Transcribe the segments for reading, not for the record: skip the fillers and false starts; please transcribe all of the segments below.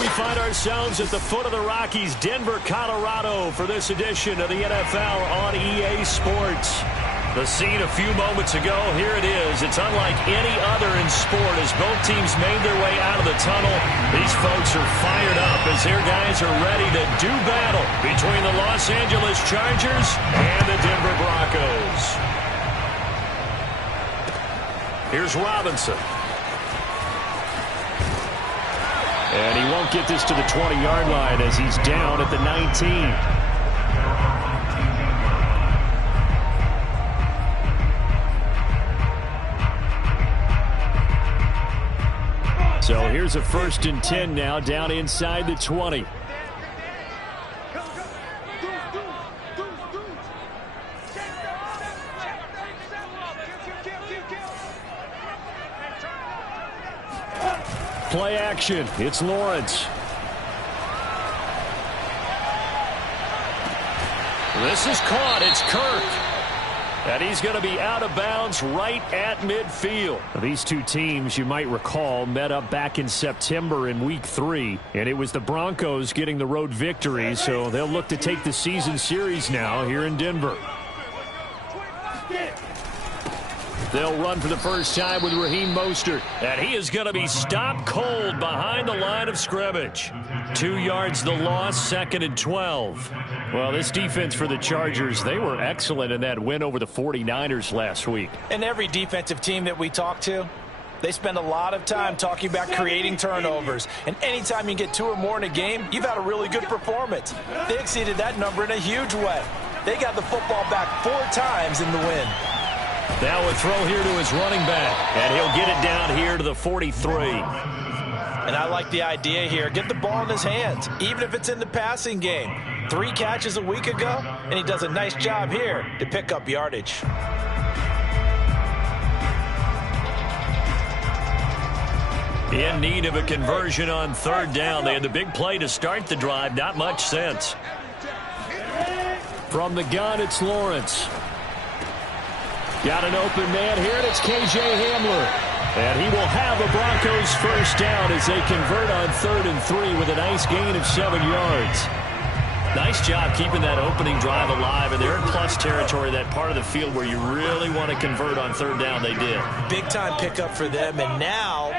We find ourselves at the foot of the Rockies, Denver, Colorado, for this edition of the NFL on EA Sports. The scene a few moments ago, here it is. It's unlike any other in sport as both teams made their way out of the tunnel. These folks are fired up as their guys are ready to do battle between the Los Angeles Chargers and the Denver Broncos. Here's Robinson. And he won't get this to the 20-yard line as he's down at the 19. So here's a 1st and 10 now, down inside the 20. Play action. It's Lawrence. This is caught. It's Kirk. And he's going to be out of bounds right at midfield. These two teams, you might recall, met up back in September in Week 3. And it was the Broncos getting the road victory, so they'll look to take the season series now here in Denver. They'll run for the first time with Raheem Mostert. And he is going to be stopped cold behind the line of scrimmage. 2 yards the loss, 2nd and 12. Well, this defense for the Chargers, they were excellent in that win over the 49ers last week. And every defensive team that we talk to, they spend a lot of time talking about creating turnovers. And anytime you get 2 or more in a game, you've had a really good performance. They exceeded that number in a huge way. They got the football back 4 times in the win. Now a throw here to his running back, and he'll get it down here to the 43. And I like the idea here. Get the ball in his hands, even if it's in the passing game. 3 catches a week ago, and he does a nice job here to pick up yardage. In need of a conversion on 3rd down. They had the big play to start the drive. Not much sense. From the gun, it's Lawrence. Got an open man here, and it's K.J. Hamler. And he will have a Broncos first down as they convert on 3rd and 3 with a nice gain of 7 yards. Nice job keeping that opening drive alive, and they're in plus territory, that part of the field where you really want to convert on 3rd down. They did. Big-time pickup for them, and now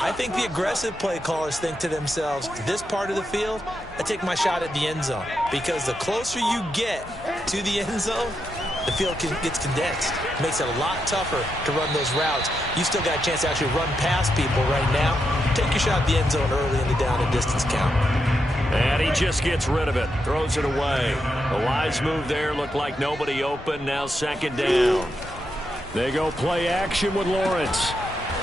I think the aggressive play callers think to themselves, this part of the field, I take my shot at the end zone, because the closer you get to the end zone, the field gets condensed. It makes it a lot tougher to run those routes. You still got a chance to actually run past people right now. Take your shot at the end zone early in the down and distance count. And he just gets rid of it. Throws it away. The wise move there. Looked like nobody open. Now 2nd down. They go play action with Lawrence.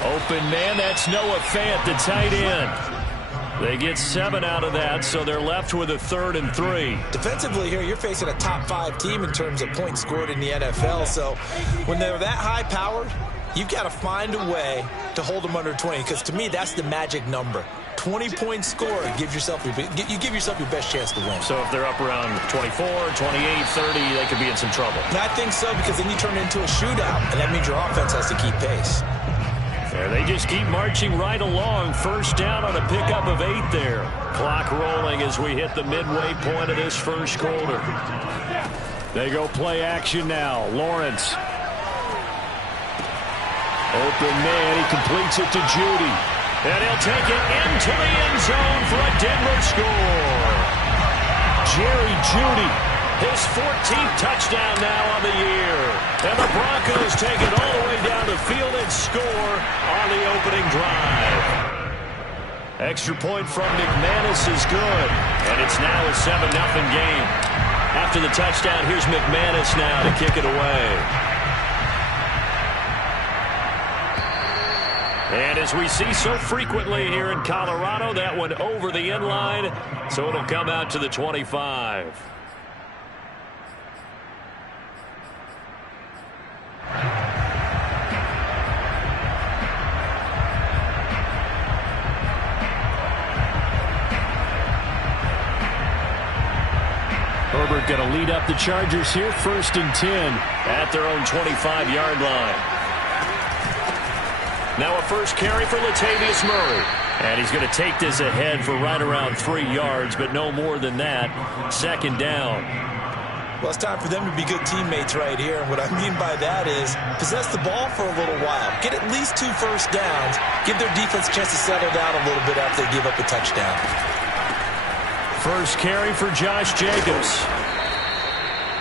Open man. That's Noah Fant, the tight end. They get 7 out of that, so they're left with a 3rd and 3. Defensively here, you're facing a top 5 team in terms of points scored in the NFL. So when they're that high-powered, you've got to find a way to hold them under 20. Because to me, that's the magic number. 20-point score, you give yourself your best chance to win. So if they're up around 24, 28, 30, they could be in some trouble. And I think so, because then you turn it into a shootout, and that means your offense has to keep pace. And they just keep marching right along. First down on a pickup of 8 there. Clock rolling as we hit the midway point of this first quarter. They go play action now. Lawrence. Open man. He completes it to Judy. And he'll take it into the end zone for a Denver score. Jerry Judy. His 14th touchdown now on the year. And the Broncos take it all the way down the field and score on the opening drive. Extra point from McManus is good. And it's now a 7-0 game. After the touchdown, here's McManus now to kick it away. And as we see so frequently here in Colorado, that one over the end line. So it'll come out to the 25. Herbert going to lead up the Chargers here, 1st and 10 at their own 25-yard line. Now a first carry for Latavius Murray. And he's going to take this ahead for right around 3 yards, but no more than that. Second down. Well, it's time for them to be good teammates right here. And what I mean by that is possess the ball for a little while. Get at least 2 first downs. Give their defense a chance to settle down a little bit after they give up a touchdown. First carry for Josh Jacobs.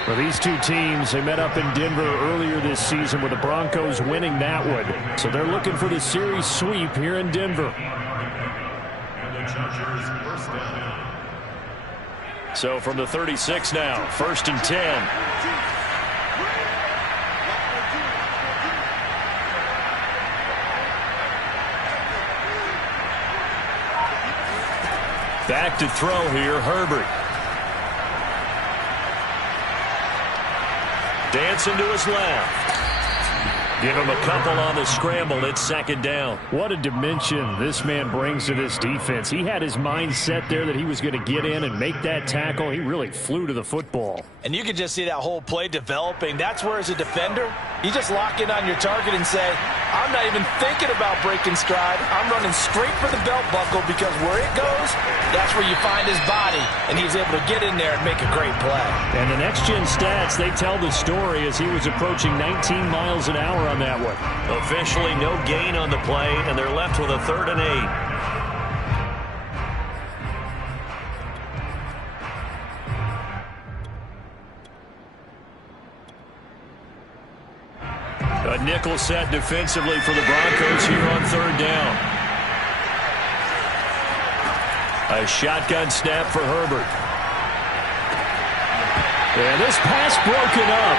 Well, these two teams, they met up in Denver earlier this season with the Broncos winning that one. So they're looking for the series sweep here in Denver. So from the 36 now, 1st and 10. Back to throw here, Herbert. Dancing to his left. Give him a couple on the scramble. It's second down. What a dimension this man brings to this defense. He had his mind set there that he was going to get in and make that tackle. He really flew to the football. And you can just see that whole play developing. That's where, as a defender, you just lock in on your target and say, I'm not even thinking about breaking stride. I'm running straight for the belt buckle, because where it goes, that's where you find his body. And he's able to get in there and make a great play. And the next-gen stats, they tell the story as he was approaching 19 miles an hour on that one. Officially no gain on the play, and they're left with a 3rd and 8. A nickel set defensively for the Broncos here on 3rd down. A shotgun snap for Herbert. And this pass broken up.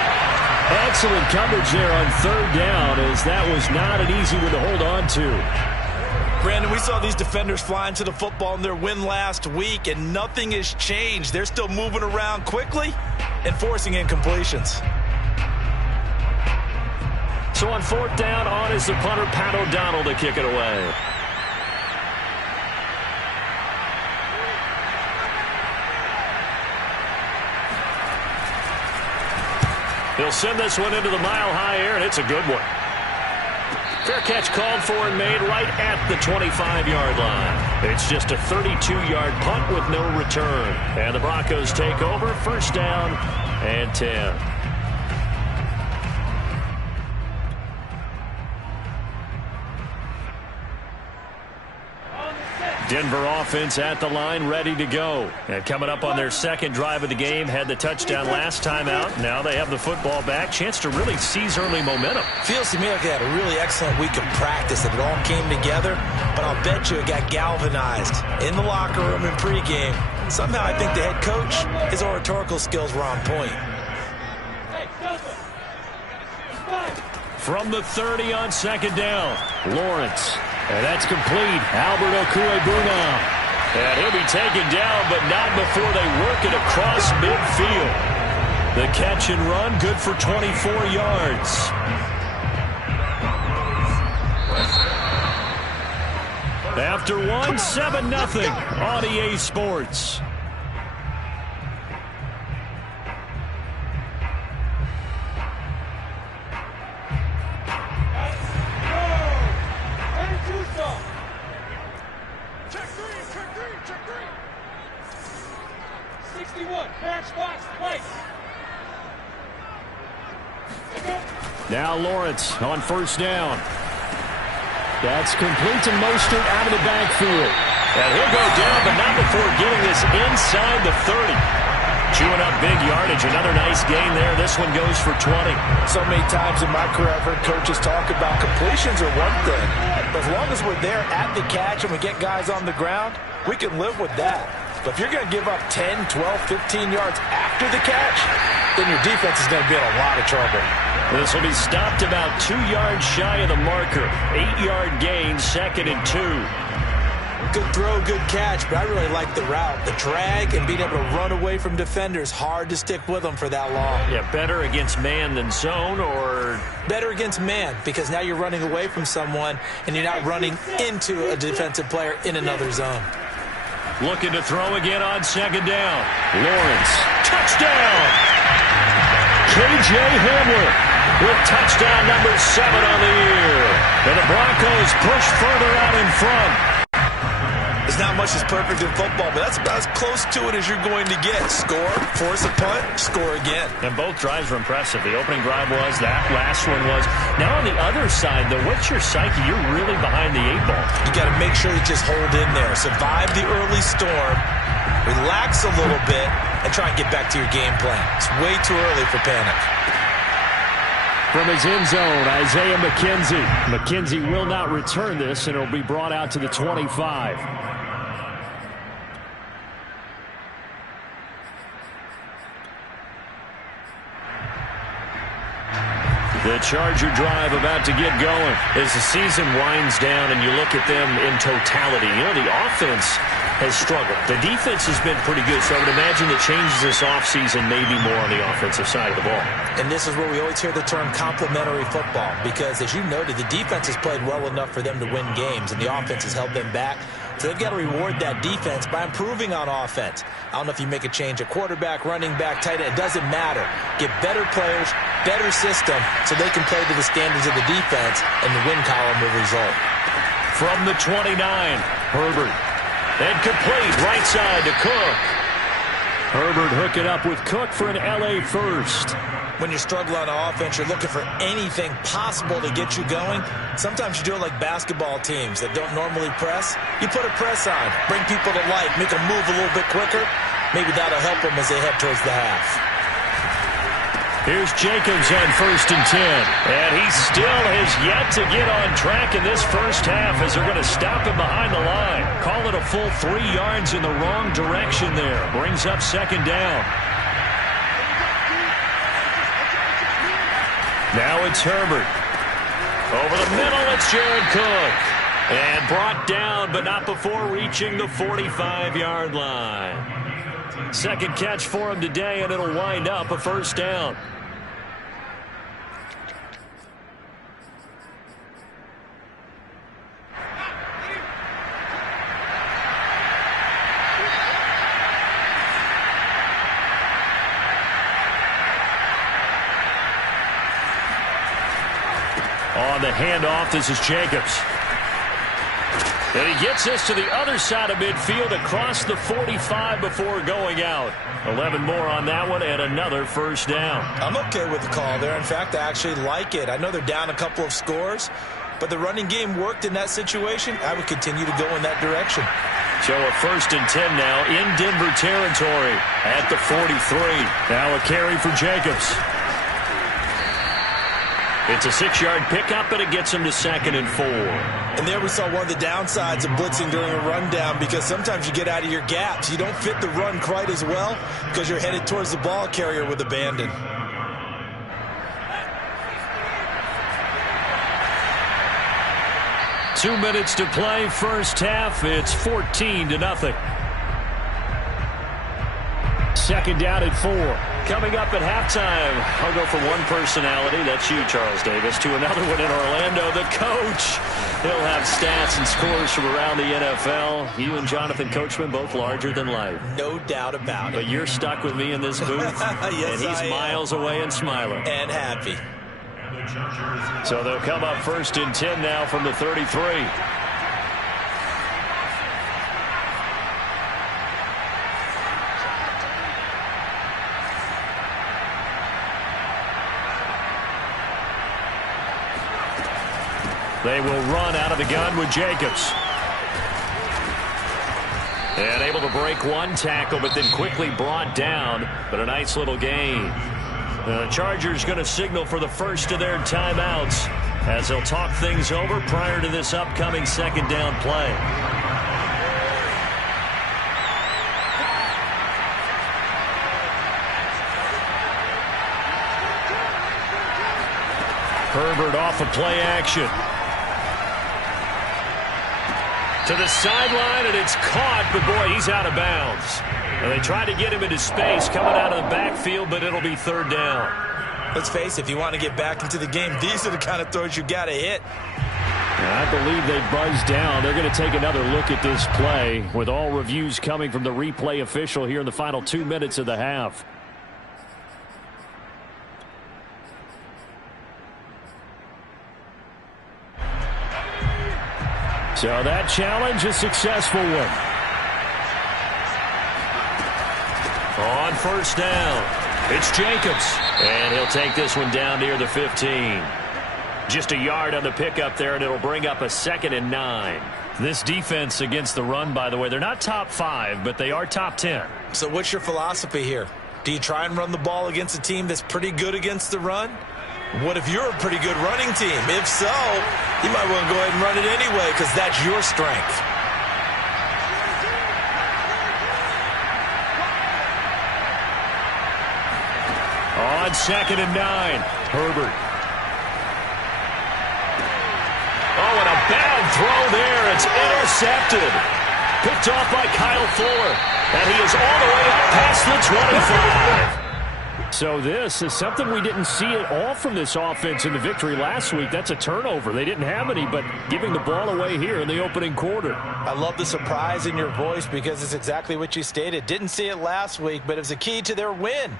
Excellent coverage there on 3rd down, as that was not an easy one to hold on to. Brandon, we saw these defenders flying to the football in their win last week, and nothing has changed. They're still moving around quickly and forcing incompletions. So on 4th down, on is the punter, Pat O'Donnell, to kick it away. He'll send this one into the mile-high air, and it's a good one. Fair catch called for and made right at the 25-yard line. It's just a 32-yard punt with no return. And the Broncos take over, 1st down and 10. Denver offense at the line, ready to go. And coming up on their 2nd drive of the game, had the touchdown last time out. Now they have the football back. Chance to really seize early momentum. Feels to me like they had a really excellent week of practice, and it all came together. But I'll bet you it got galvanized in the locker room in pregame. Somehow I think the head coach, his oratorical skills were on point. From the 30 on 2nd down, Lawrence. And that's complete. Albert Okwuegbunam. And he'll be taken down, but not before they work it across midfield. The catch and run, good for 24 yards. After one, 7-0 on EA Sports. Now Lawrence on 1st down. That's complete to Mostert out of the backfield. And he'll go down, but not before getting this inside the 30. Chewing up big yardage. Another nice gain there. This one goes for 20. So many times in my career, I've heard coaches talk about completions are one thing. But as long as we're there at the catch and we get guys on the ground, we can live with that. But if you're going to give up 10, 12, 15 yards after the catch, then your defense is going to be in a lot of trouble. This will be stopped about 2 yards shy of the marker. 8-yard gain, 2nd and 2. Good throw, good catch, but I really like the route. The drag and being able to run away from defenders, hard to stick with them for that long. Yeah, better against man than zone, or? Better against man, because now you're running away from someone and you're not running into a defensive player in another zone. Looking to throw again on 2nd down. Lawrence, touchdown! K.J. Hamler with touchdown number 7 on the year. And the Broncos push further out in front. There's not much that's perfect in football, but that's about as close to it as you're going to get. Score, force a punt, score again. And both drives were impressive. The opening drive was, that last one was. Now on the other side, though, what's your psyche? You're really behind the 8 ball. You got to make sure to just hold in there. Survive the early storm, relax a little bit, and try and get back to your game plan. It's way too early for panic. From his end zone, Isaiah McKenzie. McKenzie will not return this, and it'll be brought out to the 25. The Charger drive about to get going. As the season winds down and you look at them in totality, you know, the offense has struggled. The defense has been pretty good, so I would imagine the changes this offseason may be more on the offensive side of the ball. And this is where we always hear the term complementary football, because as you noted, the defense has played well enough for them to win games, and the offense has held them back. So they've got to reward that defense by improving on offense. I don't know if you make a change at quarterback, running back, tight end. It doesn't matter. Get better players, better system, so they can play to the standards of the defense, and the win column will result. From the 29, Herbert. And complete, right side to Cook. Herbert hook it up with Cook for an LA first. When you struggle on offense, you're looking for anything possible to get you going. Sometimes you do it like basketball teams that don't normally press. You put a press on, bring people to life, make them move a little bit quicker. Maybe that'll help them as they head towards the half. Here's Jacobs on 1st and 10. And he still has yet to get on track in this first half as they're going to stop him behind the line. Call it a full 3 yards in the wrong direction there. Brings up 2nd down. Now it's Herbert. Over the middle, it's Jared Cook. And brought down, but not before reaching the 45-yard line. Second catch for him today, and it'll wind up a 1st down. On the handoff, this is Jacobs. And he gets this to the other side of midfield across the 45 before going out. 11 more on that one and another 1st down. I'm okay with the call there. In fact, I actually like it. I know they're down a couple of scores, but the running game worked in that situation. I would continue to go in that direction. So a 1st and 10 now in Denver territory at the 43. Now a carry for Jacobs. It's a 6-yard pickup, and it gets him to 2nd and 4. And there we saw one of the downsides of blitzing during a rundown, because sometimes you get out of your gaps. You don't fit the run quite as well because you're headed towards the ball carrier with abandon. Two minutes to play, first half. It's 14-0. 2nd down at 4. Coming up at halftime, I'll go from one personality, that's you, Charles Davis, to another one in Orlando, the coach. He'll have stats and scores from around the NFL. You and Jonathan Coachman, both larger than life. No doubt about it. But you're stuck with me in this booth, yes, and he's miles away and smiling. And happy. So they'll come up 1st and 10 now from the 33. They will run out of the gun with Jacobs. And able to break one tackle, but then quickly brought down. But a nice little gain. The Chargers going to signal for the first of their timeouts as they'll talk things over prior to this upcoming 2nd down play. Herbert off of play action. To the sideline, and it's caught, but boy, he's out of bounds. And they try to get him into space coming out of the backfield, but it'll be 3rd down. Let's face it, if you want to get back into the game, these are the kind of throws you got to hit. I believe they buzzed down. They're going to take another look at this play with all reviews coming from the replay official here in the final 2 minutes of the half. So that challenge, a successful one. On first down, it's Jacobs. And he'll take this one down near the 15. Just a yard on the pickup there, and it'll bring up a 2nd and 9. This defense against the run, by the way, they're not top 5, but they are top 10. So what's your philosophy here? Do you try and run the ball against a team that's pretty good against the run? What if you're a pretty good running team? If so, you might want to go ahead and run it anyway because that's your strength. On 2nd and 9, Herbert. Oh, and a bad throw there. It's intercepted. Picked off by Kyle Fuller. And he is all the way up past the 25. So this is something we didn't see at all from this offense in the victory last week. That's a turnover. They didn't have any, but giving the ball away here in the opening quarter. I love the surprise in your voice because it's exactly what you stated. Didn't see it last week, but it was a key to their win.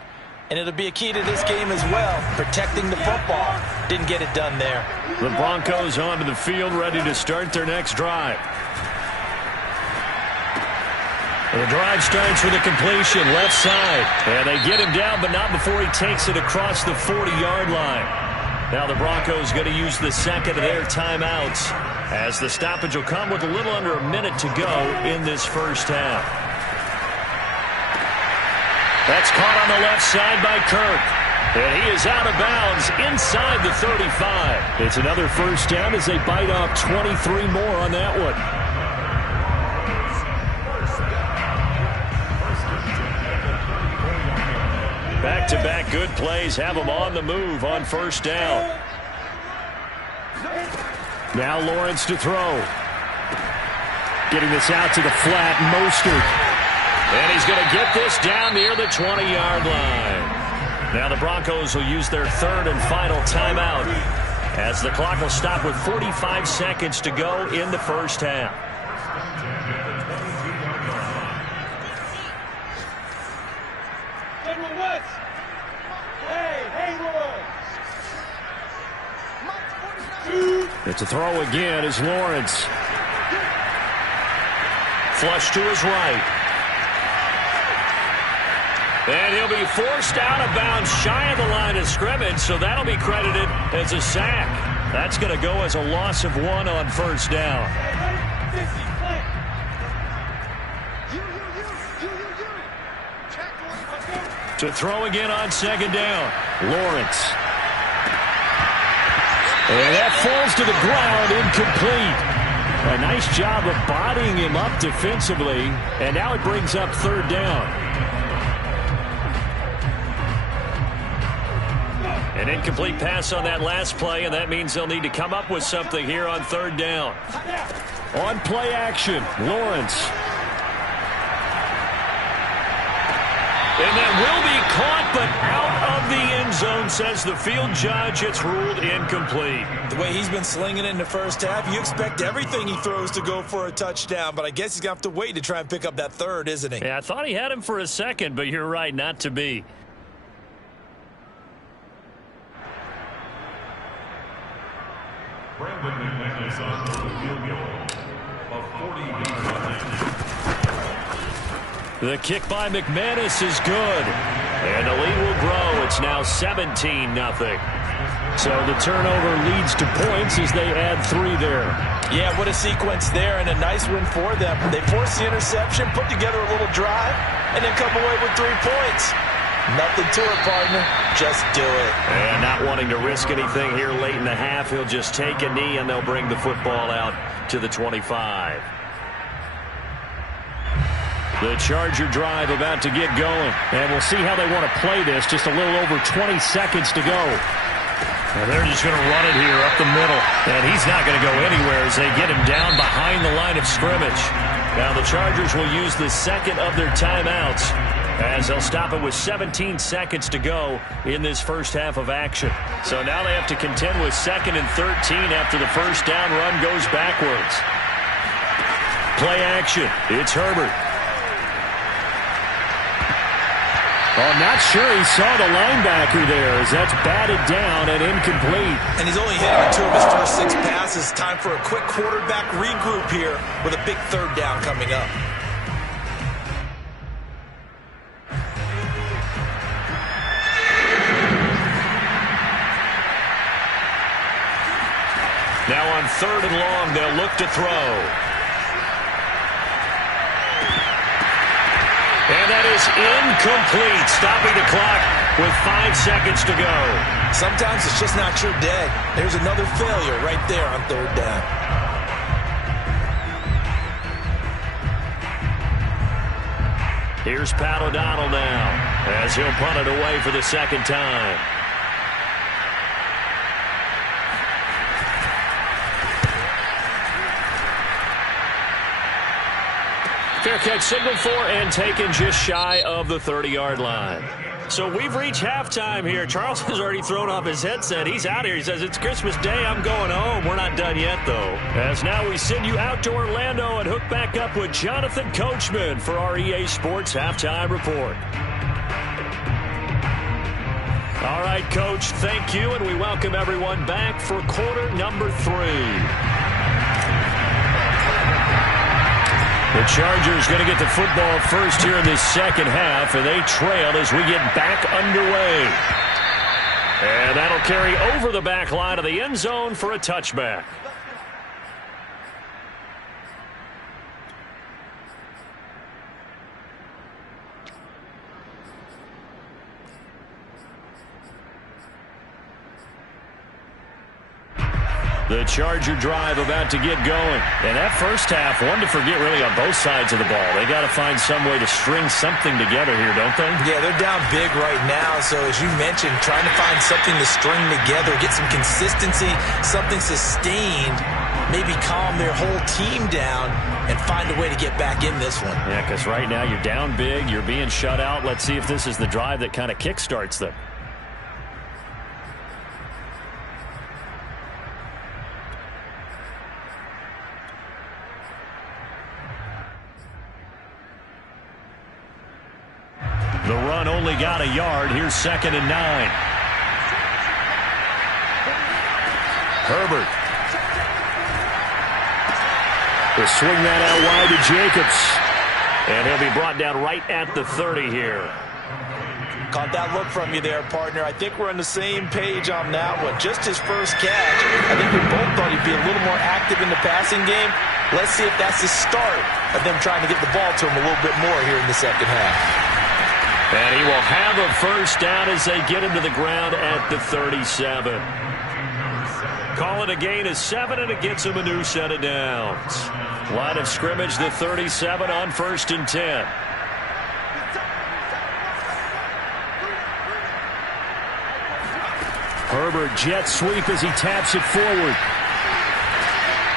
And it'll be a key to this game as well, protecting the football. Didn't get it done there. The Broncos onto the field, ready to start their next drive. The drive starts with a completion, left side. And they get him down, but not before he takes it across the 40-yard line. Now the Broncos going to use the second of their timeouts, as the stoppage will come with a little under a minute to go in this first half. That's caught on the left side by Kirk. And he is out of bounds inside the 35. It's another first down as they bite off 23 more on that one. Back-to-back good plays have them on the move on first down. Now Lawrence to throw. Getting this out to the flat, Mostert. And he's going to get this down near the 20-yard line. Now the Broncos will use their third and final timeout, as the clock will stop with 45 seconds to go in the first half. It's a throw again as Lawrence. Flush to his right. And he'll be forced out of bounds shy of the line of scrimmage, so that'll be credited as a sack. That's going to go as a loss of 1 on first down. To throw again on second down, Lawrence. And that falls to the ground, incomplete. A nice job of bodying him up defensively, and now it brings up third down. An incomplete pass on that last play, and that means they'll need to come up with something here on third down. On play action, Lawrence. And that will be caught, but out of the end zone, says the field judge. It's ruled incomplete. The way he's been slinging it in the first half, you expect everything he throws to go for a touchdown, but I guess he's going to have to wait to try and pick up that third, isn't he? Yeah, I thought he had him for a second, but you're right, not to be. The kick by McManus is good. And the lead will grow. It's now 17-0. So the turnover leads to points as they add 3 there. Yeah, what a sequence there, and a nice win for them. They forced the interception, put together a little drive, and then come away with 3 points. Nothing to it, partner. Just do it. And not wanting to risk anything here late in the half, he'll just take a knee, and they'll bring the football out to the 25. The Charger drive about to get going. And we'll see how they want to play this. Just a little over 20 seconds to go. And they're just going to run it here up the middle. And he's not going to go anywhere as they get him down behind the line of scrimmage. Now the Chargers will use the second of their timeouts, as they'll stop it with 17 seconds to go in this first half of action. So now they have to contend with 2nd and 13 after the first down run goes backwards. Play action. It's Herbert. Oh, not sure he saw the linebacker there as that's batted down and incomplete. And he's only hit on 2 of his first 6 passes. Time for a quick quarterback regroup here with a big 3rd down coming up. Now on 3rd and long, they'll look to throw. And that is incomplete, stopping the clock with 5 seconds to go. Sometimes it's just not your day. There's another failure right there on 3rd down. Here's Pat O'Donnell now as he'll punt it away for the 2nd time. Fair catch signaled for and taken just shy of the 30-yard line. So we've reached halftime here. Charles has already thrown off his headset. He's out here. He says, it's Christmas Day. I'm going home. We're not done yet, though. As now we send you out to Orlando and hook back up with Jonathan Coachman for our EA Sports Halftime Report. All right, Coach, thank you, and we welcome everyone back for quarter number 3. The Chargers going to get the football first here in this 2nd half, and they trail as we get back underway. And that'll carry over the back line of the end zone for a touchback. The Charger drive about to get going. And that first half, one to forget really on both sides of the ball. They got to find some way to string something together here, don't they? Yeah, they're down big right now. So as you mentioned, trying to find something to string together, get some consistency, something sustained, maybe calm their whole team down and find a way to get back in this one. Yeah, because right now you're down big, you're being shut out. Let's see if this is the drive that kind of kickstarts them. The run only got a yard. Here's 2nd and 9. Herbert. Will swing that out wide to Jacobs. And he'll be brought down right at the 30 here. Caught that look from you there, partner. I think we're on the same page on that one. Just his first catch. I think we both thought he'd be a little more active in the passing game. Let's see if that's the start of them trying to get the ball to him a little bit more here in the 2nd half. And he will have a first down as they get him to the ground at the 37. Call it a gain of 7, and it gets him a new set of downs. Line of scrimmage, the 37 on 1st and 10. Herbert jet sweep as he taps it forward.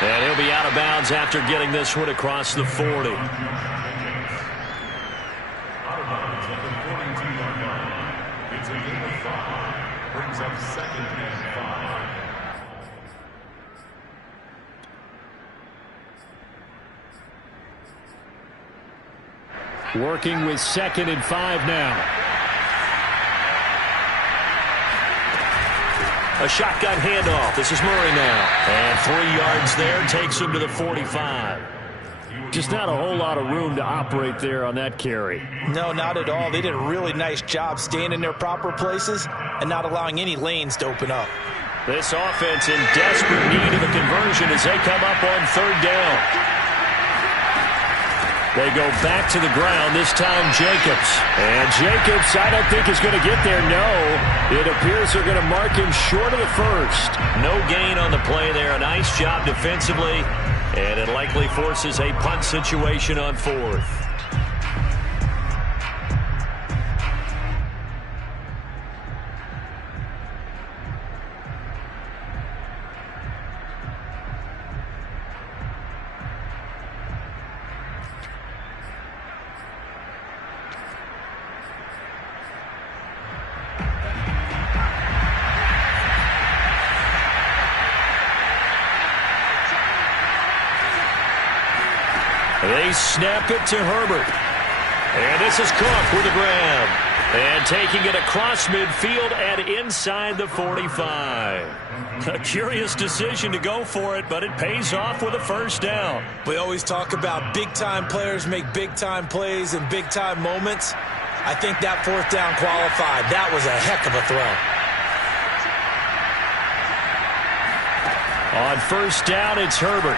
And he'll be out of bounds after getting this one across the 40. Working with 2nd and 5 now. A shotgun handoff. This is Murray now. And 3 yards there. Takes him to the 45. Just not a whole lot of room to operate there on that carry. No, not at all. They did a really nice job staying in their proper places and not allowing any lanes to open up. This offense in desperate need of a conversion as they come up on 3rd down. They go back to the ground, this time Jacobs. And Jacobs, I don't think is going to get there, no. It appears they're going to mark him short of the first. No gain on the play there. A nice job defensively. And it likely forces a punt situation on 4th. They snap it to Herbert. And this is Cook with a grab. And taking it across midfield and inside the 45. A curious decision to go for it, but it pays off with a first down. We always talk about big-time players make big-time plays in big-time moments. I think that fourth down qualified. That was a heck of a throw. On first down, it's Herbert.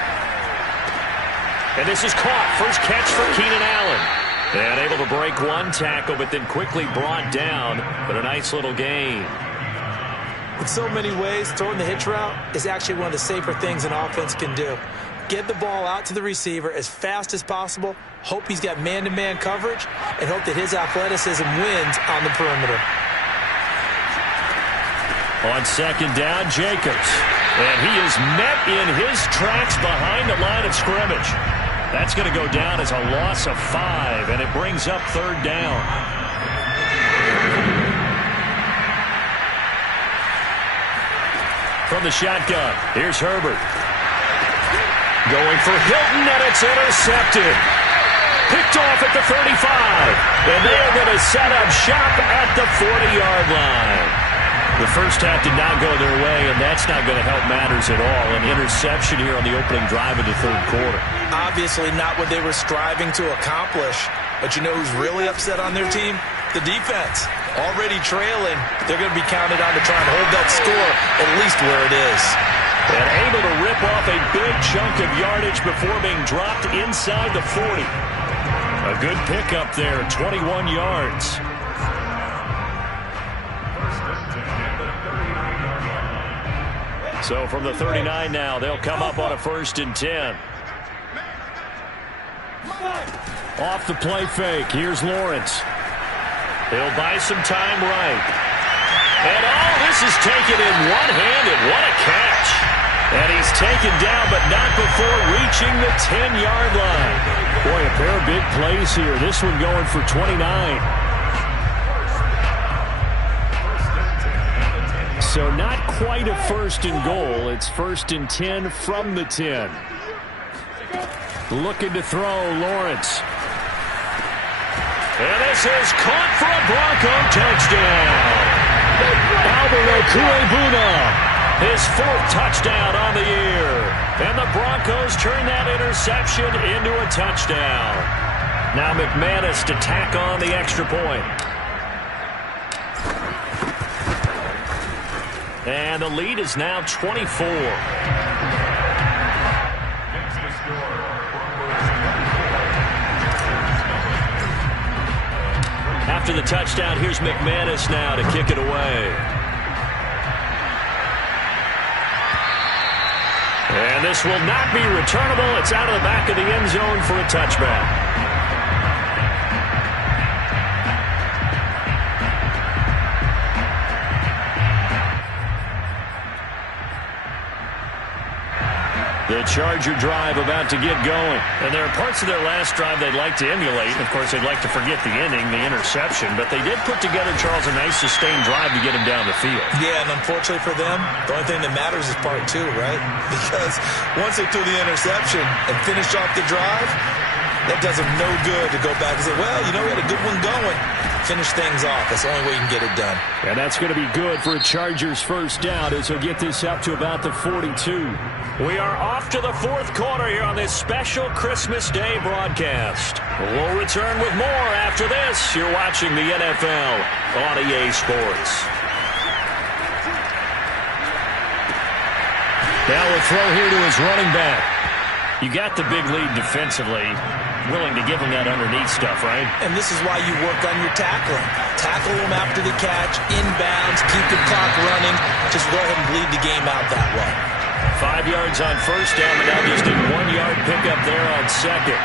And this is caught. First catch for Keenan Allen. And able to break one tackle, but then quickly brought down. But a nice little gain. In so many ways, throwing the hitch route is actually one of the safer things an offense can do. Get the ball out to the receiver as fast as possible, hope he's got man-to-man coverage, and hope that his athleticism wins on the perimeter. On second down, Jacobs. And he is met in his tracks behind the line of scrimmage. That's going to go down as a loss of 5, and it brings up third down. From the shotgun, here's Herbert. Going for Hilton, and it's intercepted. Picked off at the 35. And they are going to set up shop at the 40-yard line. The first half did not go their way, and that's not going to help matters at all. An interception here on the opening drive of the third quarter. Obviously not what they were striving to accomplish. But you know who's really upset on their team? The defense. Already trailing, they're going to be counted on to try and hold that score at least where it is. And able to rip off a big chunk of yardage before being dropped inside the 40. A good pickup there, 21 yards. So from the 39 now, they'll come up on a 1st and 10. Off the play fake, here's Lawrence. He'll buy some time right. And this is taken in one-handed. What a catch. And he's taken down, but not before reaching the 10-yard line. Boy, a pair of big plays here. This one going for 29. So not quite a 1st and goal. It's 1st and 10 from the 10. Looking to throw, Lawrence. And this is caught for a Bronco touchdown. Albert Okuebuna, his 4th touchdown on the year. And the Broncos turn that interception into a touchdown. Now McManus to tack on the extra point. And the lead is now 24. After the touchdown, here's McManus now to kick it away. And this will not be returnable. It's out of the back of the end zone for a touchback. The Charger drive about to get going. And there are parts of their last drive they'd like to emulate. Of course, they'd like to forget the ending, the interception. But they did put together, Charles, a nice sustained drive to get him down the field. Yeah, and unfortunately for them, the only thing that matters is part 2, right? Because once they threw the interception and finished off the drive, that does them no good to go back and say, well, you know, we had a good one going. Finish things off. That's the only way you can get it done. And that's going to be good for a Chargers first down as he'll get this up to about the 42. We are off to the 4th quarter here on this special Christmas Day broadcast. We'll return with more after this. You're watching the NFL on EA Sports. Now a throw here to his running back. You got the big lead defensively. Willing to give him that underneath stuff, right? And this is why you work on your tackling. Tackle him after the catch, inbounds, keep the clock running. Just go ahead and bleed the game out that way. 5 yards on first down, but now just a 1-yard pickup there on second.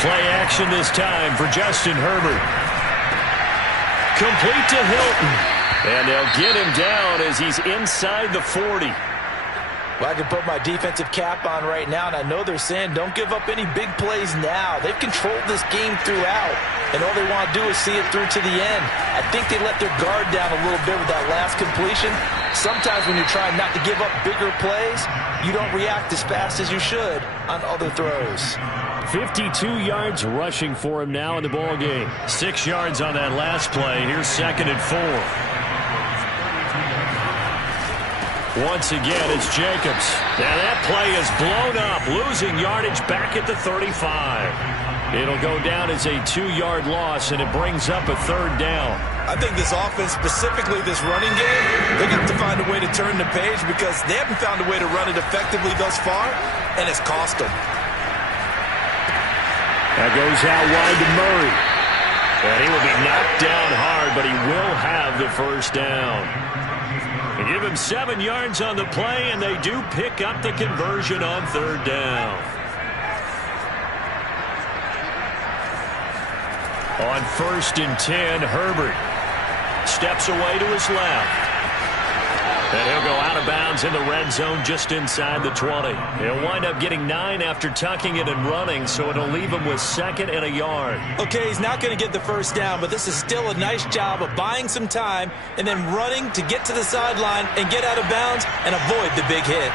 Play action this time for Justin Herbert. Complete to Hilton. And they'll get him down as he's inside the 40. Well, I can put my defensive cap on right now, and I know they're saying don't give up any big plays now. They've controlled this game throughout, and all they want to do is see it through to the end. I think they let their guard down a little bit with that last completion. Sometimes when you're trying not to give up bigger plays, you don't react as fast as you should on other throws. 52 yards rushing for him now in the ball game. 6 yards on that last play. Here's 2nd and 4. Once again, it's Jacobs. Now that play is blown up, losing yardage back at the 35. It'll go down as a 2-yard loss, and it brings up a 3rd down. I think this offense, specifically this running game, they're going to have to find a way to turn the page because they haven't found a way to run it effectively thus far, and it's cost them. That goes out wide to Murray. And he will be knocked down hard, but he will have the 1st down. They give him 7 yards on the play, and they do pick up the conversion on 3rd down. On 1st and 10, Herbert steps away to his left. And he'll go out of bounds in the red zone just inside the 20. He'll wind up getting 9 after tucking it and running, so it'll leave him with 2nd and a yard. Okay, he's not going to get the 1st down, but this is still a nice job of buying some time and then running to get to the sideline and get out of bounds and avoid the big hit.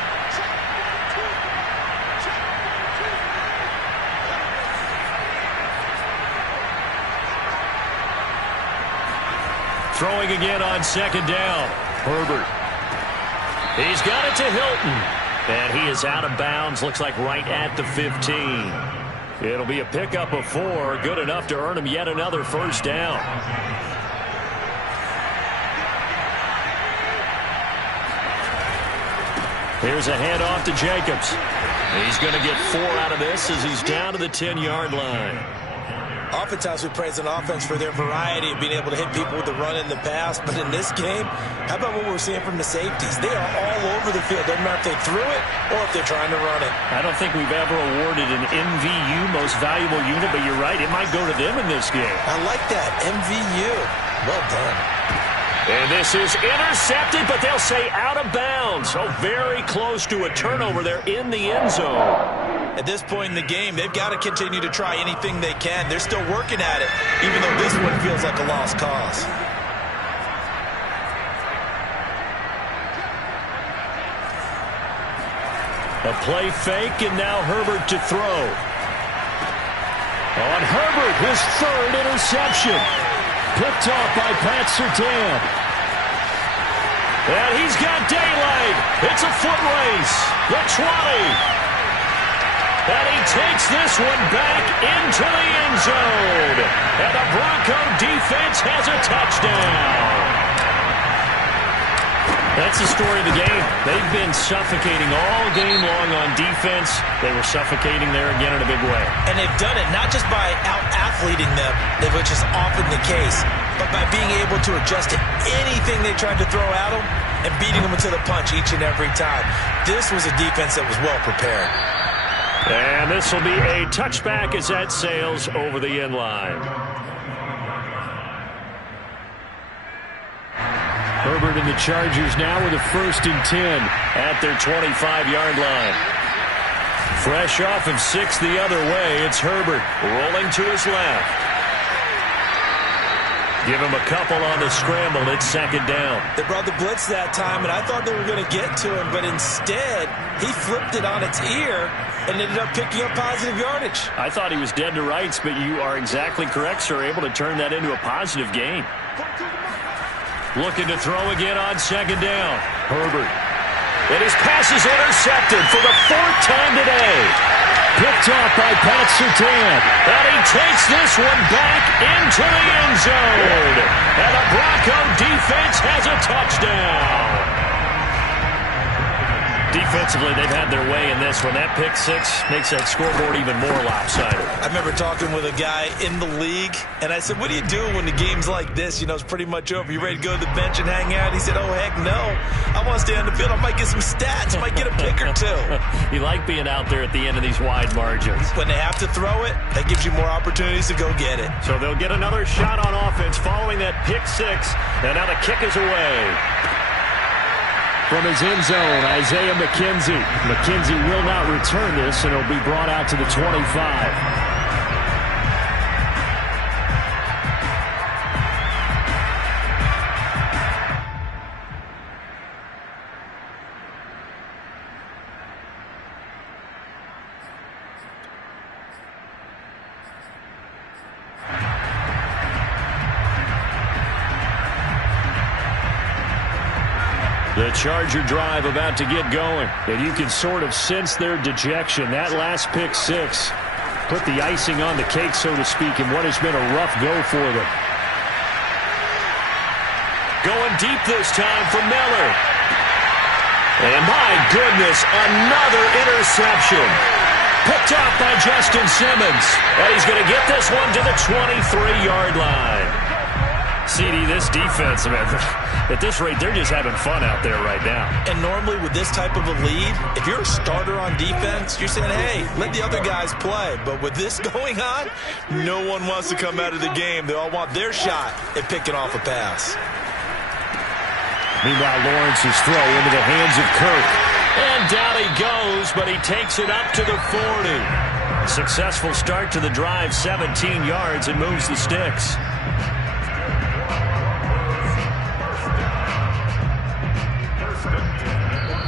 Throwing again on 2nd down. Herbert. He's got it to Hilton. And he is out of bounds. Looks like right at the 15. It'll be a pickup of 4. Good enough to earn him yet another 1st down. Here's a handoff to Jacobs. He's going to get 4 out of this as he's down to the 10-yard line. Oftentimes we praise an offense for their variety of being able to hit people with the run in the pass, but in this game, how about what we're seeing from the safeties? They are all over the field. Doesn't matter if they threw it or if they're trying to run it. I don't think we've ever awarded an MVU, most valuable unit, but you're right, it might go to them in this game. I like that, MVU. Well done. And this is intercepted, but they'll say out of bounds. So very close to a turnover there in the end zone. At this point in the game, they've got to continue to try anything they can. They're still working at it, even though this one feels like a lost cause. A play fake, and now Herbert to throw. On Herbert, his 3rd interception. Picked off by Pat Surtain. And he's got daylight. It's a foot race. The 20. And he takes this one back into the end zone. And the Bronco defense has a touchdown. That's the story of the game. They've been suffocating all game long on defense. They were suffocating there again in a big way. And they've done it not just by out-athleting them, which is often the case, but by being able to adjust to anything they tried to throw at them and beating them into the punch each and every time. This was a defense that was well prepared. And this will be a touchback as that sails over the end line. Herbert and the Chargers now with a 1st and 10 at their 25-yard line. Fresh off of 6 the other way, it's Herbert rolling to his left. Give him a couple on the scramble. It's 2nd down. They brought the blitz that time, and I thought they were going to get to him, but instead he flipped it on its ear and ended up picking up positive yardage. I thought he was dead to rights, but you are exactly correct, sir. Able to turn that into a positive gain. Looking to throw again on 2nd down. Herbert. And his pass is intercepted for the 4th time today. Picked off by Pat Surtain. And he takes this one back into the end zone. And the Bronco defense has a touchdown. Defensively, they've had their way in this one. That pick 6 makes that scoreboard even more lopsided. I remember talking with a guy in the league, and I said, what do you do when the game's like this? You know, it's pretty much over. You ready to go to the bench and hang out? He said, oh, heck no. I want to stay on the field. I might get some stats. I might get a pick or 2. You like being out there at the end of these wide margins. When they have to throw it, that gives you more opportunities to go get it. So they'll get another shot on offense following that pick 6, and now the kick is away. From his end zone, Isaiah McKenzie. McKenzie will not return this, and it'll be brought out to the 25. The Charger drive about to get going. And you can sort of sense their dejection. That last pick six put the icing on the cake, so to speak, in what has been a rough go for them. Going deep this time for Miller. And my goodness, another interception. Picked up by Justin Simmons. And he's going to get this one to the 23-yard line. CD, this defense, man, at this rate, they're just having fun out there right now. And normally with this type of a lead, if you're a starter on defense, you're saying, hey, let the other guys play. But with this going on, no one wants to come out of the game. They all want their shot at picking off a pass. Meanwhile, Lawrence's throw into the hands of Kirk. And down he goes, but he takes it up to the 40. Successful start to the drive, 17 yards, and moves the sticks.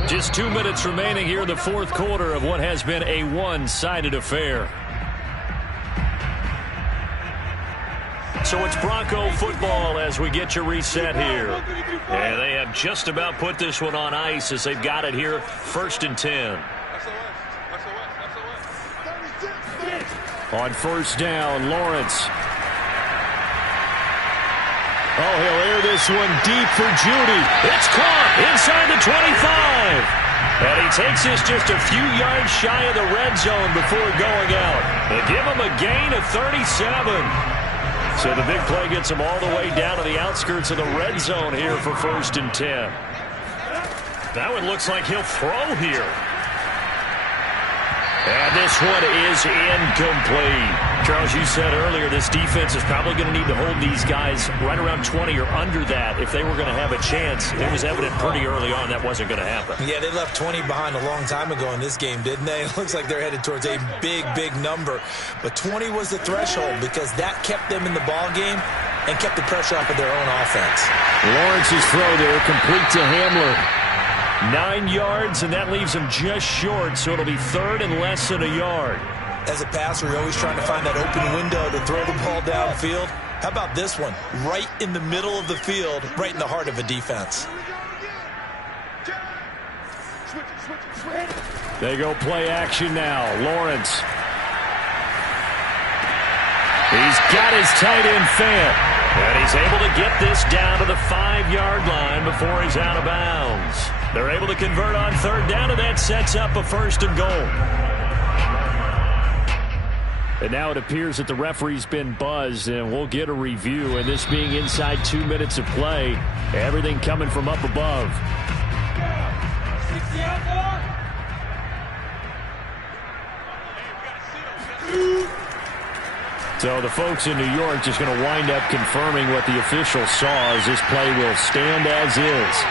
Just 2 minutes remaining here in the fourth quarter of what has been a one-sided affair. So it's Bronco football as we get you reset here. And they have just about put this one on ice as they've got it here, 1st and 10. On first down, Lawrence. Oh, he'll air this one deep for Judy. It's caught inside the 25. And he takes this just a few yards shy of the red zone before going out. They give him a gain of 37. So the big play gets him all the way down to the outskirts of the red zone here for 1st and 10. That one looks like he'll throw here. And this one is incomplete. Charles, you said earlier this defense is probably going to need to hold these guys right around 20 or under that if they were going to have a chance. It was evident pretty early on that wasn't going to happen. Yeah, they left 20 behind a long time ago in this game, didn't they? It looks like they're headed towards a big, big number. But 20 was the threshold because that kept them in the ball game and kept the pressure off of their own offense. Lawrence's throw there, complete to Hamler. 9 yards, and that leaves him just short, so it'll be 3rd and less than a yard. As a passer, you're always trying to find that open window to throw the ball downfield. How about this one? Right in the middle of the field, right in the heart of a defense. They go play action now. Lawrence. He's got his tight end Fant. And he's able to get this down to the 5-yard line before he's out of bounds. They're able to convert on 3rd down, and that sets up a 1st and goal. And now it appears that the referee's been buzzed, and we'll get a review. And this being inside 2 minutes of play, everything coming from up above. So the folks in New York just going to wind up confirming what the official saw as this play will stand as is.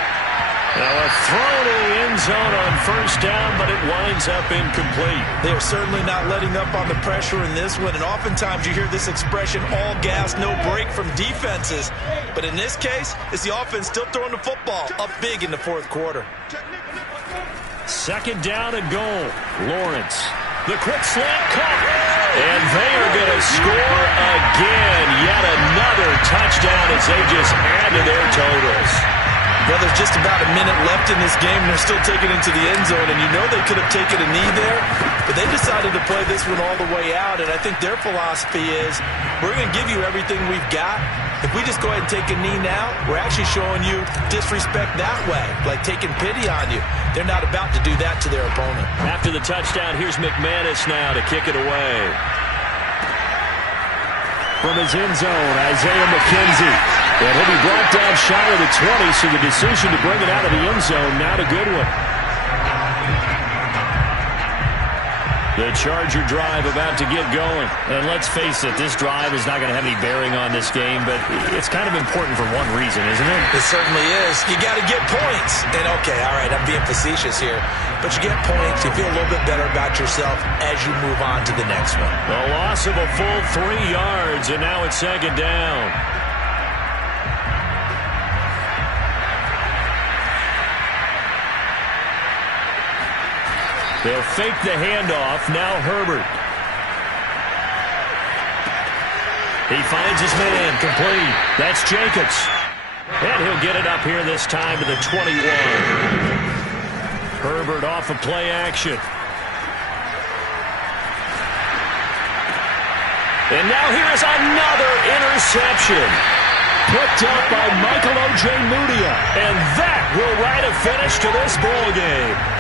Now a throw to the end zone on 1st down, but it winds up incomplete. They are certainly not letting up on the pressure in this one, and oftentimes you hear this expression, all gas, no break from defenses. But in this case, it's the offense still throwing the football up big in the 4th quarter. 2nd down and goal. Lawrence. The quick slant caught. And they are going to score again. Yet another touchdown as they just add to their totals. Well, there's just about a minute left in this game, and they're still taking it to the end zone. And you know they could have taken a knee there, but they decided to play this one all the way out. And I think their philosophy is, we're going to give you everything we've got. If we just go ahead and take a knee now, we're actually showing you disrespect that way, like taking pity on you. They're not about to do that to their opponent. After the touchdown, here's McManus now to kick it away. From his end zone, Isaiah McKenzie. And he'll be brought down shy of the 20, so the decision to bring it out of the end zone, not a good one. The Charger drive about to get going. And let's face it, this drive is not going to have any bearing on this game, but it's kind of important for one reason, isn't it? It certainly is. You got to get points. And okay, all right, I'm being facetious here, but you get points, you feel a little bit better about yourself as you move on to the next one. The loss of a full 3 yards, and now it's 2nd down. They'll fake the handoff. Now Herbert. He finds his man complete. That's Jacobs. And he'll get it up here this time to the 21. Herbert off of play action. And now here is another interception. Picked up by Michael O.J. Mudia. And that will write a finish to this ball game.